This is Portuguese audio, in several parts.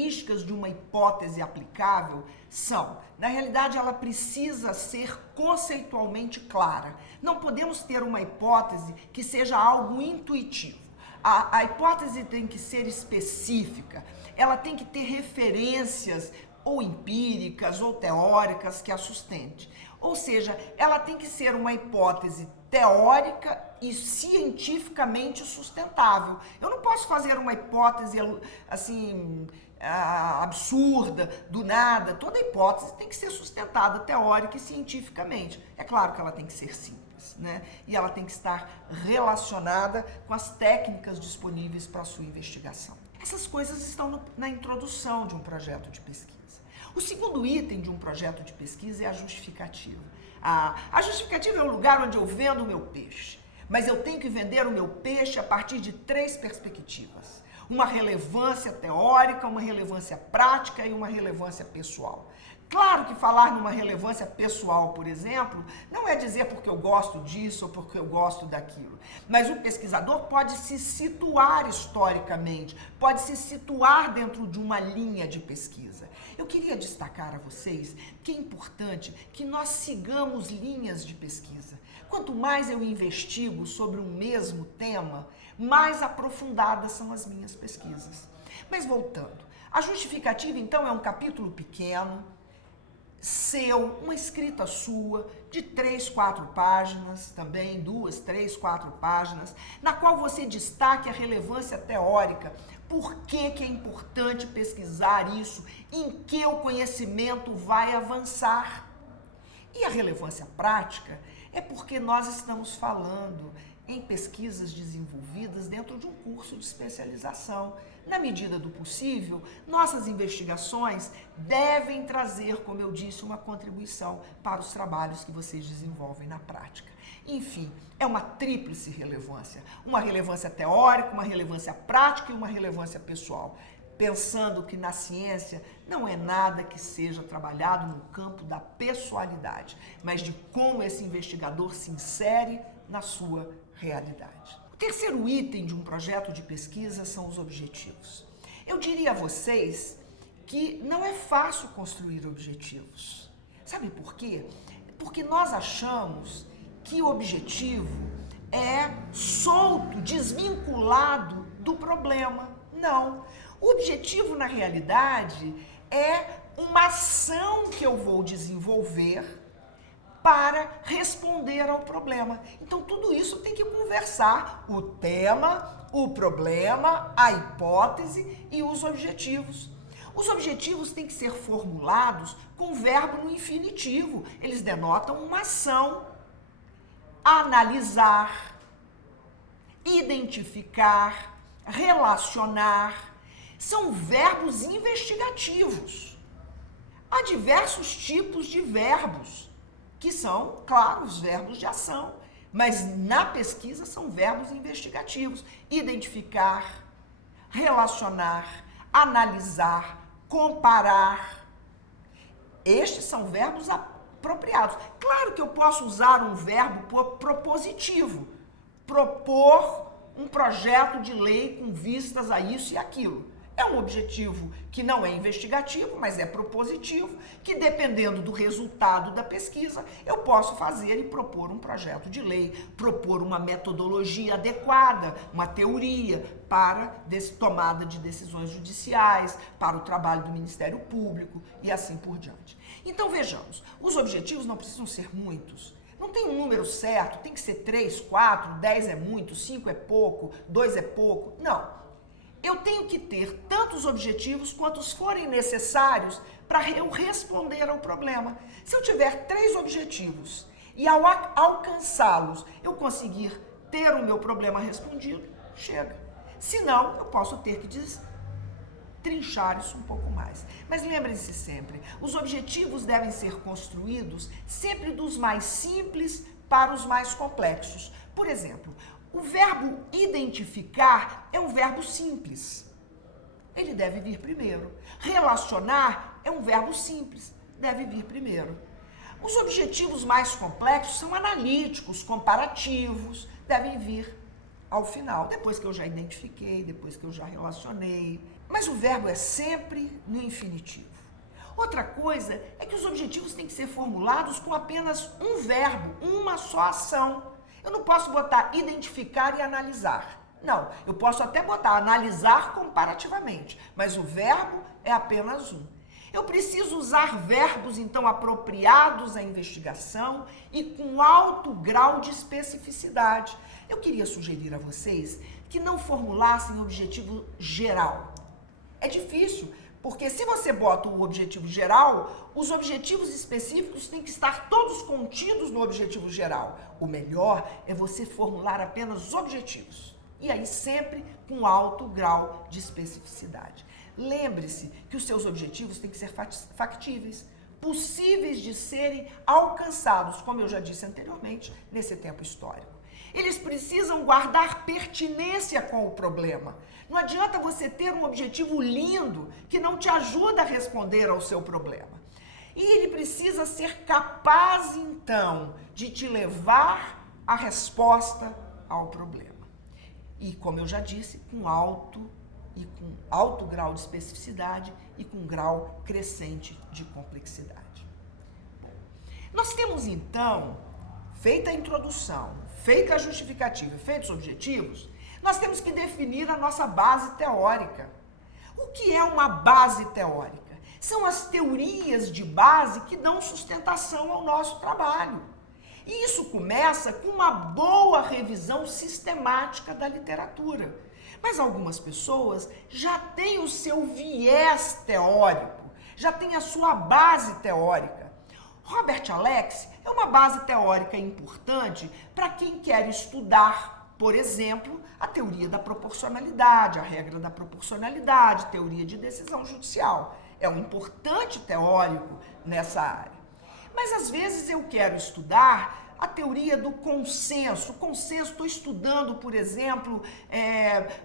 características de uma hipótese aplicável são, na realidade, ela precisa ser conceitualmente clara. Não podemos ter uma hipótese que seja algo intuitivo. A hipótese tem que ser específica, ela tem que ter referências ou empíricas ou teóricas que a sustente. Ou seja, ela tem que ser uma hipótese teórica e cientificamente sustentável. Eu não posso fazer uma hipótese assim absurda, do nada. Toda hipótese tem que ser sustentada teórica e cientificamente. É claro que ela tem que ser simples, né? E ela tem que estar relacionada com as técnicas disponíveis para a sua investigação. Essas coisas estão na introdução de um projeto de pesquisa. O segundo item de um projeto de pesquisa é a justificativa. A justificativa é o lugar onde eu vendo o meu peixe, mas eu tenho que vender o meu peixe a partir de 3 perspectivas. Uma relevância teórica, uma relevância prática e uma relevância pessoal. Claro que falar numa relevância pessoal, por exemplo, não é dizer porque eu gosto disso ou porque eu gosto daquilo. Mas o pesquisador pode se situar historicamente, pode se situar dentro de uma linha de pesquisa. Eu queria destacar a vocês que é importante que nós sigamos linhas de pesquisa. Quanto mais eu investigo sobre um mesmo tema, mais aprofundadas são as minhas pesquisas. Mas voltando, a justificativa então é um capítulo pequeno, seu, uma escrita sua, de 3, 4 páginas, também 2, 3, 4 páginas, na qual você destaque a relevância teórica, por que é importante pesquisar isso, em que o conhecimento vai avançar. E a relevância prática é porque nós estamos falando em pesquisas desenvolvidas dentro de um curso de especialização. Na medida do possível, nossas investigações devem trazer, como eu disse, uma contribuição para os trabalhos que vocês desenvolvem na prática. Enfim, é uma tríplice relevância. Uma relevância teórica, uma relevância prática e uma relevância pessoal. Pensando que na ciência não é nada que seja trabalhado no campo da pessoalidade, mas de como esse investigador se insere na sua realidade. O terceiro item de um projeto de pesquisa são os objetivos. Eu diria a vocês que não é fácil construir objetivos. Sabe por quê? Porque nós achamos que o objetivo é solto, desvinculado do problema. Não. O objetivo, na realidade, é uma ação que eu vou desenvolver para responder ao problema. Então, tudo isso tem que conversar: o tema, o problema, a hipótese e os objetivos. Os objetivos têm que ser formulados com verbo no infinitivo. Eles denotam uma ação. Analisar, identificar, relacionar. São verbos investigativos. Há diversos tipos de verbos, que são, claro, os verbos de ação, mas na pesquisa são verbos investigativos. Identificar, relacionar, analisar, comparar. Estes são verbos apropriados. Claro que eu posso usar um verbo propositivo, propor um projeto de lei com vistas a isso e aquilo. É um objetivo que não é investigativo, mas é propositivo, que dependendo do resultado da pesquisa, eu posso fazer e propor um projeto de lei, propor uma metodologia adequada, uma teoria para tomada de decisões judiciais, para o trabalho do Ministério Público e assim por diante. Então vejamos, os objetivos não precisam ser muitos. Não tem um número certo, tem que ser 3, 4, 10 é muito, 5 é pouco, 2 é pouco. Não. Eu tenho que ter tantos objetivos quantos forem necessários para eu responder ao problema. Se eu tiver 3 objetivos e ao alcançá-los eu conseguir ter o meu problema respondido, chega. Se não, eu posso ter que destrinchar isso um pouco mais. Mas lembrem-se sempre, os objetivos devem ser construídos sempre dos mais simples para os mais complexos. Por exemplo, o verbo identificar é um verbo simples. Ele deve vir primeiro. Relacionar é um verbo simples. Deve vir primeiro. Os objetivos mais complexos são analíticos, comparativos. Devem vir ao final, depois que eu já identifiquei, depois que eu já relacionei. Mas o verbo é sempre no infinitivo. Outra coisa é que os objetivos têm que ser formulados com apenas um verbo, uma só ação. Eu não posso botar identificar e analisar. Não, eu posso até botar analisar comparativamente, mas o verbo é apenas um. Eu preciso usar verbos, então, apropriados à investigação e com alto grau de especificidade. Eu queria sugerir a vocês que não formulassem objetivo geral. É difícil, porque se você bota o objetivo geral, os objetivos específicos têm que estar todos contidos no objetivo geral. O melhor é você formular apenas os objetivos. E aí sempre com alto grau de especificidade. Lembre-se que os seus objetivos têm que ser factíveis, possíveis de serem alcançados, como eu já disse anteriormente, nesse tempo histórico. Eles precisam guardar pertinência com o problema. Não adianta você ter um objetivo lindo que não te ajuda a responder ao seu problema. E ele precisa ser capaz, então, de te levar à resposta ao problema. E, como eu já disse, com alto grau de especificidade e com grau crescente de complexidade. Bom, nós temos, então, feita a introdução, feita a justificativa, feitos os objetivos, nós temos que definir a nossa base teórica. O que é uma base teórica? São as teorias de base que dão sustentação ao nosso trabalho. E isso começa com uma boa revisão sistemática da literatura. Mas algumas pessoas já têm o seu viés teórico, já têm a sua base teórica. Robert Alex é uma base teórica importante para quem quer estudar, por exemplo, a teoria da proporcionalidade, a regra da proporcionalidade, teoria de decisão judicial. É um importante teórico nessa área. Mas às vezes eu quero estudar a teoria do consenso. O consenso, estou estudando, por exemplo,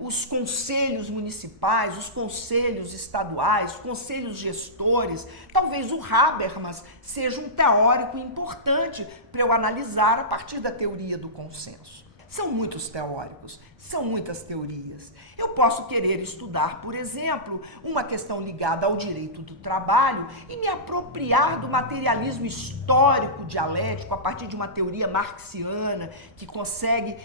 os conselhos municipais, os conselhos estaduais, os conselhos gestores. Talvez o Habermas seja um teórico importante para eu analisar a partir da teoria do consenso. São muitos teóricos, são muitas teorias. Eu posso querer estudar, por exemplo, uma questão ligada ao direito do trabalho e me apropriar do materialismo histórico dialético a partir de uma teoria marxiana que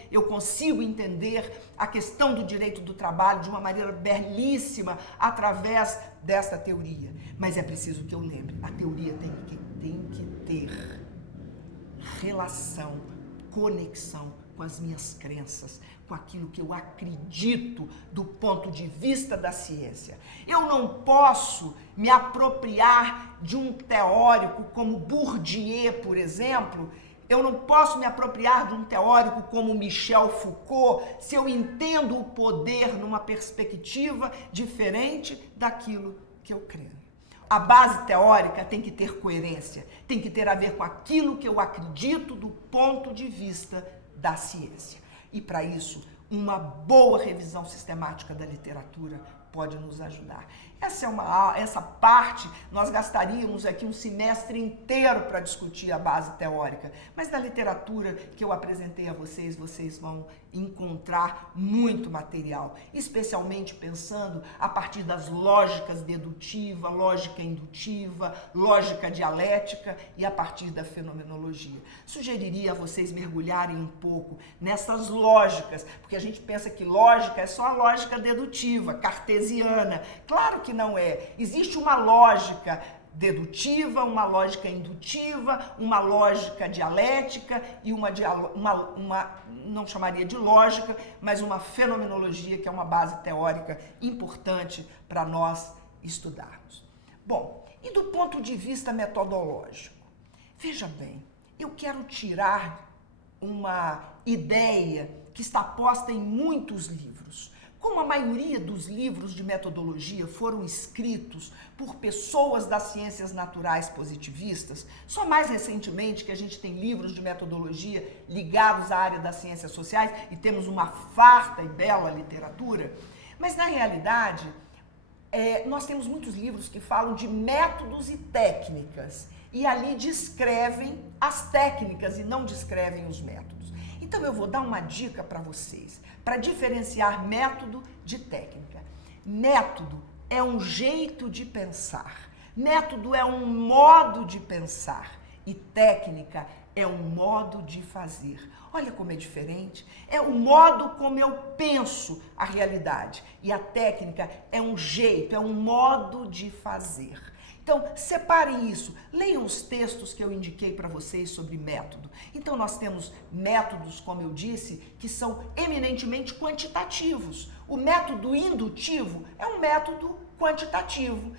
eu consigo entender a questão do direito do trabalho de uma maneira belíssima através desta teoria. Mas é preciso que eu lembre, a teoria tem que ter relação, conexão com as minhas crenças, com aquilo que eu acredito do ponto de vista da ciência. Eu não posso me apropriar de um teórico como Bourdieu, por exemplo. Eu não posso me apropriar de um teórico como Michel Foucault se eu entendo o poder numa perspectiva diferente daquilo que eu creio. A base teórica tem que ter coerência, tem que ter a ver com aquilo que eu acredito do ponto de vista da ciência. E para isso, uma boa revisão sistemática da literatura pode nos ajudar. Essa parte, nós gastaríamos aqui um semestre inteiro para discutir a base teórica, mas na literatura que eu apresentei a vocês, vocês vão encontrar muito material, especialmente pensando a partir das lógicas dedutiva, lógica indutiva, lógica dialética e a partir da fenomenologia. Sugeriria a vocês mergulharem um pouco nessas lógicas, porque a gente pensa que lógica é só a lógica dedutiva, cartesiana. Claro que não é. Existe uma lógica dedutiva, uma lógica indutiva, uma lógica dialética e não chamaria de lógica, mas uma fenomenologia que é uma base teórica importante para nós estudarmos. Bom, e do ponto de vista metodológico? Veja bem, eu quero tirar uma ideia que está posta em muitos livros. Como a maioria dos livros de metodologia foram escritos por pessoas das ciências naturais positivistas, só mais recentemente que a gente tem livros de metodologia ligados à área das ciências sociais e temos uma farta e bela literatura, mas na realidade nós temos muitos livros que falam de métodos e técnicas e ali descrevem as técnicas e não descrevem os métodos. Então eu vou dar uma dica para vocês. para diferenciar método de técnica. Método é um jeito de pensar. Método é um modo de pensar. E técnica é um modo de fazer. Olha como é diferente. É o modo como eu penso a realidade. E a técnica é um jeito, é um modo de fazer. Então, separem isso. Leiam os textos que eu indiquei para vocês sobre método. Então, nós temos métodos, como eu disse, que são eminentemente quantitativos. O método indutivo é um método quantitativo.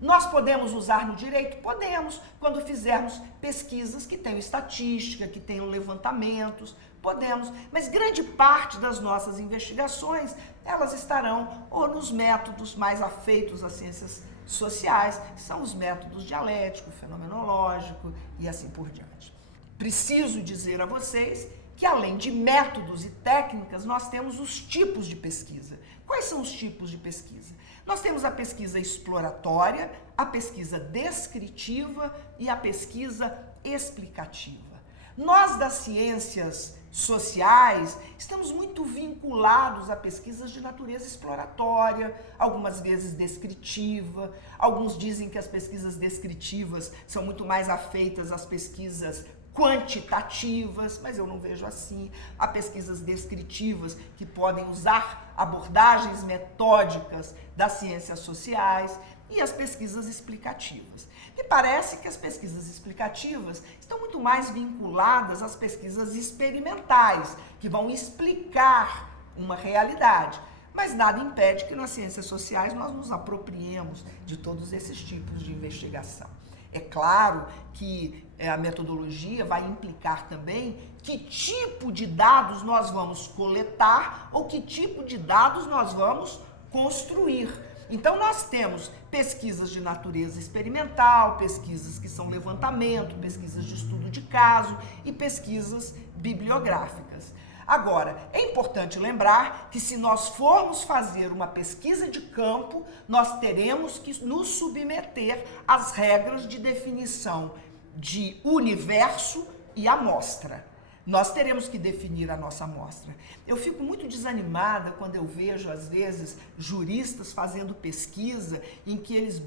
Nós podemos usar no direito? Podemos, quando fizermos pesquisas que tenham estatística, que tenham levantamentos, podemos. Mas grande parte das nossas investigações, elas estarão ou nos métodos mais afeitos às ciências sociais, que são os métodos dialético, fenomenológico e assim por diante. Preciso dizer a vocês que além de métodos e técnicas, nós temos os tipos de pesquisa. Quais são os tipos de pesquisa? Nós temos a pesquisa exploratória, a pesquisa descritiva e a pesquisa explicativa. Nós das ciências sociais estamos muito vinculados a pesquisas de natureza exploratória, algumas vezes descritiva. Alguns dizem que as pesquisas descritivas são muito mais afeitas às pesquisas quantitativas, mas eu não vejo assim. Há pesquisas descritivas que podem usar abordagens metódicas das ciências sociais e as pesquisas explicativas. Me parece que as pesquisas explicativas estão muito mais vinculadas às pesquisas experimentais, que vão explicar uma realidade. Mas nada impede que nas ciências sociais nós nos apropriemos de todos esses tipos de investigação. É claro que a metodologia vai implicar também que tipo de dados nós vamos coletar ou que tipo de dados nós vamos construir. Então, nós temos pesquisas de natureza experimental, pesquisas que são levantamento, pesquisas de estudo de caso e pesquisas bibliográficas. Agora, é importante lembrar que se nós formos fazer uma pesquisa de campo, nós teremos que nos submeter às regras de definição de universo e amostra. Nós teremos que definir a nossa amostra. Eu fico muito desanimada quando eu vejo, às vezes, juristas fazendo pesquisa em que eles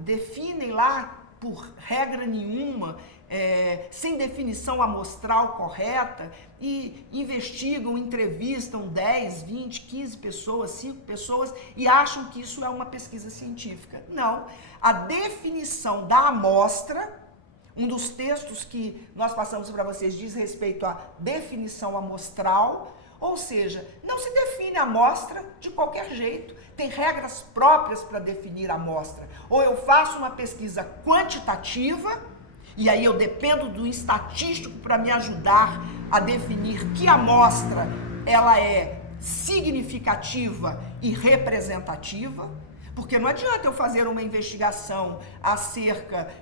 definem lá por regra nenhuma, sem definição amostral correta, e investigam, entrevistam 10, 20, 15 pessoas, 5 pessoas e acham que isso é uma pesquisa científica. Não. A definição da amostra, um dos textos que nós passamos para vocês diz respeito à definição amostral, ou seja, não se define a amostra de qualquer jeito. Tem regras próprias para definir a amostra. Ou eu faço uma pesquisa quantitativa, e aí eu dependo do estatístico para me ajudar a definir que amostra ela é significativa e representativa, porque não adianta eu fazer uma investigação acerca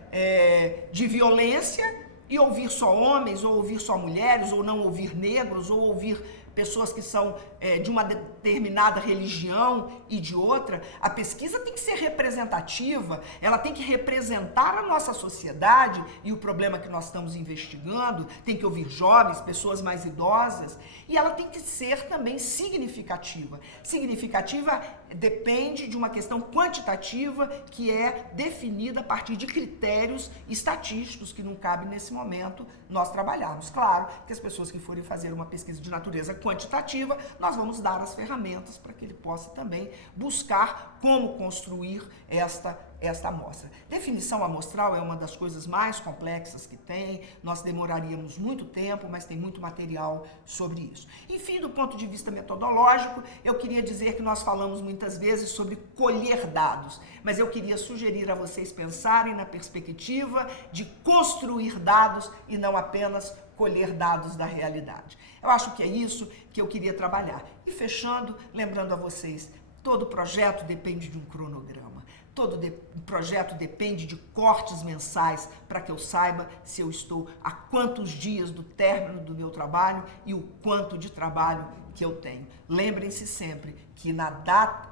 de violência e ouvir só homens, ou ouvir só mulheres, ou não ouvir negros, ou ouvir pessoas que são de uma determinada religião e de outra. A pesquisa tem que ser representativa, ela tem que representar a nossa sociedade e o problema que nós estamos investigando, tem que ouvir jovens, pessoas mais idosas, e ela tem que ser também significativa. Significativa depende de uma questão quantitativa que é definida a partir de critérios estatísticos que não cabe nesse momento nós trabalharmos. Claro que as pessoas que forem fazer uma pesquisa de natureza quantitativa, nós vamos dar as ferramentas para que ele possa também buscar como construir esta amostra. Definição amostral é uma das coisas mais complexas que tem, nós demoraríamos muito tempo, mas tem muito material sobre isso. Enfim, do ponto de vista metodológico, eu queria dizer que nós falamos muitas vezes sobre colher dados, mas eu queria sugerir a vocês pensarem na perspectiva de construir dados e não apenas colher dados da realidade. Eu acho que é isso que eu queria trabalhar. E fechando, lembrando a vocês, todo projeto depende de um cronograma. Todo projeto depende de cortes mensais para que eu saiba se eu estou a quantos dias do término do meu trabalho e o quanto de trabalho que eu tenho. Lembrem-se sempre que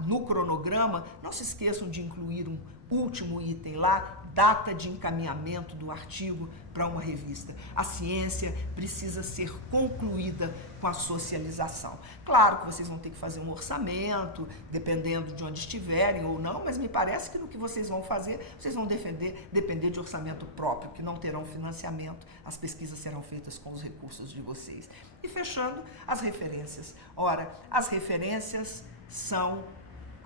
no cronograma, não se esqueçam de incluir um último item lá, data de encaminhamento do artigo para uma revista. A ciência precisa ser concluída com a socialização. Claro que vocês vão ter que fazer um orçamento, dependendo de onde estiverem ou não, mas me parece que no que vocês vão fazer, vocês vão depender de orçamento próprio, que não terão financiamento, as pesquisas serão feitas com os recursos de vocês. E fechando, as referências. Ora, as referências são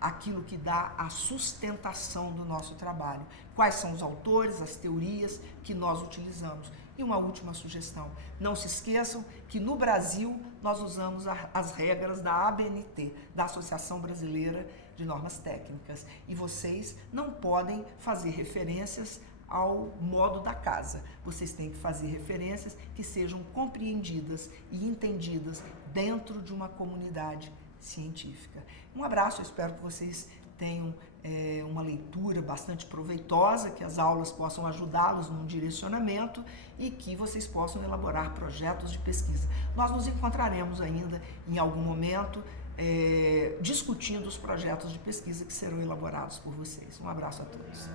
aquilo que dá a sustentação do nosso trabalho. Quais são os autores, as teorias que nós utilizamos. E uma última sugestão, não se esqueçam que no Brasil nós usamos as regras da ABNT, da Associação Brasileira de Normas Técnicas, e vocês não podem fazer referências ao modo da casa. Vocês têm que fazer referências que sejam compreendidas e entendidas dentro de uma comunidade científica. Um abraço, eu espero que vocês tenham uma leitura bastante proveitosa, que as aulas possam ajudá-los num direcionamento e que vocês possam elaborar projetos de pesquisa. Nós nos encontraremos ainda em algum momento discutindo os projetos de pesquisa que serão elaborados por vocês. Um abraço a todos.